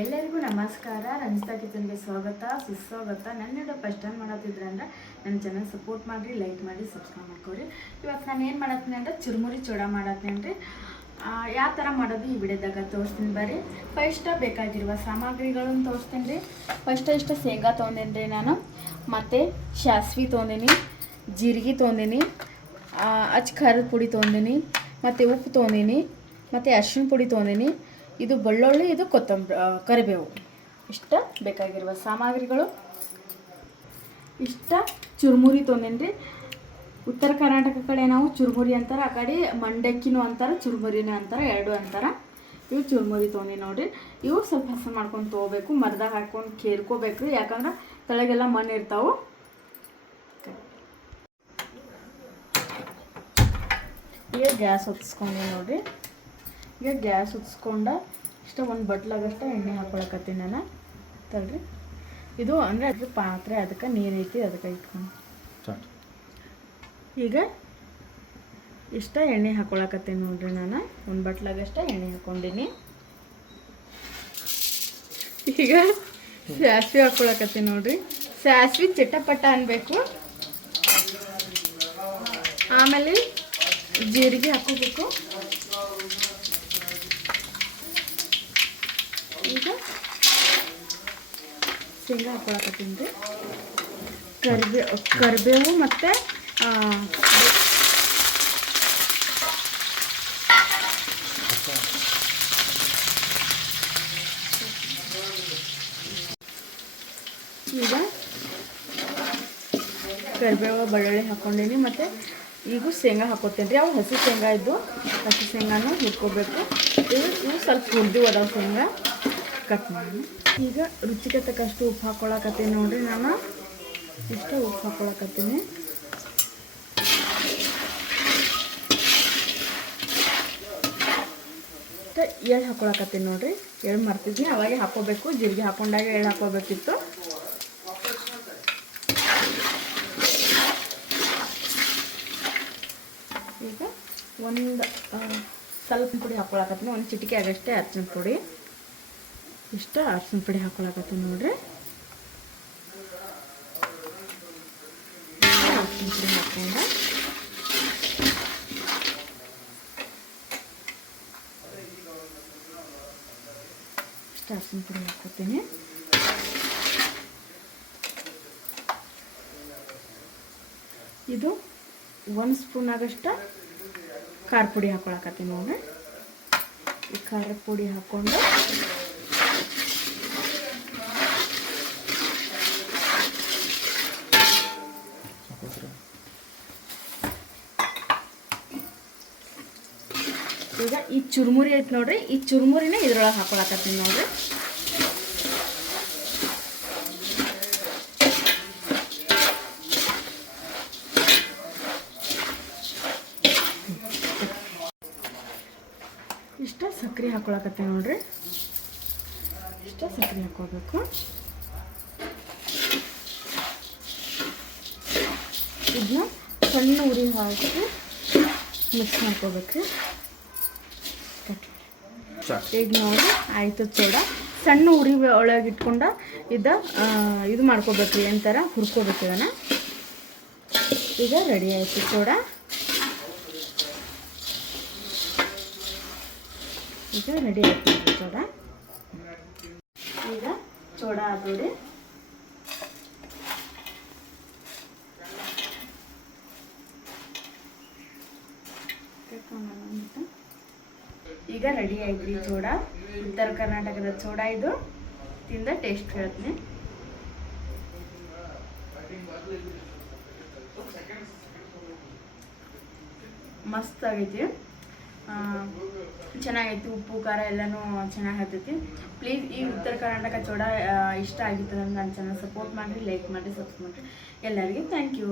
ಎಲ್ಲರಿಗೂ ನಮಸ್ಕಾರ. ರಂಜಿತಾ ಕಿಚನ್ಗೆ ಸ್ವಾಗತ ಸುಸ್ವಾಗತ. ನನ್ನ ವಿಡಿಯೋ ಫಸ್ಟ್ ಟೈಮ್ ಮಾಡತ್ತಿದ್ರೆ ಅಂದ್ರೆ ನನ್ನ ಚಾನಲ್ ಸಪೋರ್ಟ್ ಮಾಡಿರಿ, ಲೈಕ್ ಮಾಡಿ, ಸಬ್ಸ್ಕ್ರೈಬ್ ಮಾಡ್ಕೊರಿ. ಇವತ್ತು ನಾನು ಏನು ಮಾಡತ್ತೀನಿ ಅಂದ್ರೆ ಚುರುಮುರಿ ಚೂಡ ಮಾಡತ್ತೀನಿ ರೀ. ಯಾವ ಥರ ಮಾಡೋದು ಈ ವಿಡಿಯೋದಾಗ ತೋರಿಸ್ತೀನಿ ಬರ್ರಿ. ಫಸ್ಟ್ ಬೇಕಾಗಿರುವ ಸಾಮಗ್ರಿಗಳನ್ನು ತೋರಿಸ್ತೀನಿ ರೀ. ಫಸ್ಟ್ ಶೇಂಗಾ ತೊಗೊಂಡೇನಿ ರೀ ನಾನು, ಮತ್ತು ಸಾಸ್ವೆ ತೊಗೊಂಡೀನಿ, ಜೀರಿಗೆ ತೊಗೊಂಡೀನಿ, ಖಾರದ ಪುಡಿ ತೊಗೊಂಡೀನಿ, ಮತ್ತು ಉಪ್ಪು ತೊಗೊಂಡೀನಿ, ಮತ್ತು ಅರಿಶಿನ ಪುಡಿ ತೊಗೊಂಡೀನಿ. ಇದು ಬೆಳ್ಳುಳ್ಳಿ, ಇದು ಕೊತ್ತಂಬರಿ, ಕರಿಬೇವು. ಇಷ್ಟ ಬೇಕಾಗಿರುವ ಸಾಮಗ್ರಿಗಳು. ಇಷ್ಟ ಚುರುಮುರಿ ತೊಗೊಂಡೇನಿ ರೀ. ಉತ್ತರ ಕರ್ನಾಟಕ ಕಡೆ ನಾವು ಚುರುಮುರಿ ಅಂತಾರೆ, ಆ ಕಡೆ ಮಂಡಕ್ಕಿನೂ ಅಂತಾರೆ, ಚುರುಮುರಿನೂ ಅಂತಾರೆ, ಎರಡು ಅಂತಾರೆ. ಇವು ಚುರುಮುರಿ ತೊಗೊಂಡಿ ನೋಡಿರಿ. ಇವು ಸ್ವಲ್ಪ ಹಸರು ಮಾಡ್ಕೊಂಡು ತೊಗೋಬೇಕು, ಮರದಾಗ ಹಾಕ್ಕೊಂಡು ಕೇರ್ಕೋಬೇಕು, ಯಾಕಂದ್ರೆ ತಳಗೆಲ್ಲ ಮಣ್ಣು ಇರ್ತಾವೆ. ಈಗ ಗ್ಯಾಸ್ ಹೊತ್ತಿಸ್ಕೊಂಡೆ ನೋಡಿರಿ. ಈಗ ಗ್ಯಾಸ್ ಹೊತ್ತಿಸ್ಕೊಂಡ ಇಷ್ಟ ಒಂದು ಬಟ್ಲಾಗಷ್ಟ ಎಣ್ಣೆ ಹಾಕೊಳಕತ್ತೀನಿ ನಾನು. ತಡ್ರಿ, ಇದು ಅಂದರೆ ಅದ್ರ ಪಾತ್ರೆ, ಅದಕ್ಕೆ ನೀರು ಐತಿ, ಅದಕ್ಕೆ ಇಟ್ಕೊಂಡು ಈಗ ಇಷ್ಟ ಎಣ್ಣೆ ಹಾಕೊಳಕತ್ತೀನಿ ನೋಡ್ರಿ. ನಾನು ಒಂದು ಬಟ್ಲಾಗಷ್ಟ ಎಣ್ಣೆ ಹಾಕ್ಕೊಂಡೀನಿ. ಈಗ ಸಾಸ್ವೆ ಹಾಕೊಳಕತ್ತೀನಿ ನೋಡ್ರಿ. ಸಾಸ್ವೆ ಚಟಪಟ ಅನ್ಬೇಕು. ಆಮೇಲೆ ಜೀರಿಗೆ ಹಾಕೋಬೇಕು. ಈಗ ಶೇಂಗಾ ಹಾಕೊಳಕತ್ತೀನಿ ರೀ. ಕರಿಬೇವು ಮತ್ತು ಈಗ ಕರಿಬೇವು ಬೆಳ್ಳುಳ್ಳಿ ಹಾಕ್ಕೊಂಡೀನಿ. ಮತ್ತು ಈಗ ಶೇಂಗಾ ಹಾಕೋತೀನಿ ರೀ. ಅವು ಹಸಿ ಶೇಂಗಾ ಇದ್ದು, ಹಸಿ ಶೇಂಗಾನು ಹುರ್ಕೋಬೇಕು. ಇವು ಸ್ವಲ್ಪ ಹುರಿದು ಅದಾವ ಶೇಂಗಾ, ಕಟ್ ಮಾಡಿ. ಈಗ ರುಚಿಗೆ ತಕ್ಕಷ್ಟು ಉಪ್ಪು ಹಾಕ್ಕೊಳಕತ್ತೀನಿ ನೋಡಿರಿ. ನಾನು ಇಷ್ಟ ಉಪ್ಪು ಹಾಕ್ಕೊಳಕತ್ತೀನಿ. ಎಳ್ಳು ಹಾಕ್ಕೊಳಕತ್ತೀನಿ ನೋಡಿರಿ. ಎಳ್ಳು ಮರ್ತಿದ್ನಿ, ಅವಾಗೆ ಹಾಕ್ಕೋಬೇಕು. ಜೀರಿಗೆ ಹಾಕೊಂಡಾಗ ಎಳ್ಳು ಹಾಕ್ಕೋಬೇಕಿತ್ತು. ಈಗ ಒಂದು ಸ್ವಲ್ಪ ಪುಡಿ ಹಾಕ್ಕೊಳಕತ್ತೀನಿ, ಒಂದು ಚಿಟಿಕೆ ಆಗಷ್ಟೇ ಅರಿಶಿನ ಪುಡಿ. ಇಷ್ಟ ಅರಿಶಿನ ಪುಡಿ ಹಾಕ್ಕೊಳಕತ್ತೀನಿ ನೋಡ್ರಿ. ಅರಿಶಿನ ಪುಡಿ ಹಾಕ್ಕೊಂಡ ಇಷ್ಟ ಅರಿಶಿನ ಪುಡಿ ಹಾಕ್ಕೊತೀನಿ. ಇದು 1 ಸ್ಪೂನ್ ಆಗಷ್ಟ ಖಾರ ಪುಡಿ ಹಾಕ್ಕೊಳಕತ್ತೀನಿ ನೋಡ್ರಿ. ಈ ಖಾರದ ಪುಡಿ ಹಾಕ್ಕೊಂಡು ಈಗ ಈ ಚುರುಮುರಿ ಐತೆ ನೋಡ್ರಿ, ಈ ಚುರುಮುರಿನ ಇದ್ರೊಳಗೆ ಹಾಕೊಳಕತ್ತೀನಿ ನೋಡ್ರಿ. ಇಷ್ಟ ಸಕ್ಕರೆ ಹಾಕೊಳಕತ್ತೀನಿ ನೋಡ್ರಿ. ಇಷ್ಟ ಸಕ್ಕರೆ ಹಾಕೋಬೇಕು. ಇದನ್ನ ಸಣ್ಣ ಉರಿ ಹಾಕಿ ಮಿಕ್ಸ್ ಮಾಡ್ಕೋಬೇಕ್ರಿ. ಈಗ ನೋಡಿ ಆಯಿತು ಚೂಡ. ಸಣ್ಣ ಉರಿ ಒಳಗೆ ಇಟ್ಕೊಂಡ ಇದು ಮಾಡ್ಕೋಬೇಕ್ರಿ, ಎಂಥರ ಹುರ್ಕೋಬೇಕು. ಇದನ್ನು ಈಗ ರೆಡಿ ಆಯಿತು ಚೂಡ. ಈಗ ರೆಡಿ ಆಯ್ತು ಚೂಡ. ಈಗ ಚೂಡ ಆದ್ರಿ. ಈಗ ರೆಡಿ ಆಯ್ತು ಚೂಡ. ಉತ್ತರ ಕರ್ನಾಟಕದ ಚೂಡ ಇದು. ತಿಂದ ಟೇಸ್ಟ್ ಹೇಳ್ತೀನಿ. ಮಸ್ತ್ ಆಗೈತಿ, ಚೆನ್ನಾಗೈತಿ. ಉಪ್ಪು ಖಾರ ಎಲ್ಲನೂ ಚೆನ್ನಾಗಿ ಹತ್ತೈತಿ. ಪ್ಲೀಸ್ ಈ ಉತ್ತರ ಕರ್ನಾಟಕ ಚೂಡ ಇಷ್ಟ ಆಗಿತ್ತು ಅಂದ್ರೆ ನನ್ನ ಚಾನಲ್ ಸಪೋರ್ಟ್ ಮಾಡಿರಿ, ಲೈಕ್ ಮಾಡಿ, ಸಬ್ಸ್ಕ್ರೈಬ್ ಮಾಡಿರಿ. ಎಲ್ಲರಿಗೂ ಥ್ಯಾಂಕ್ ಯು.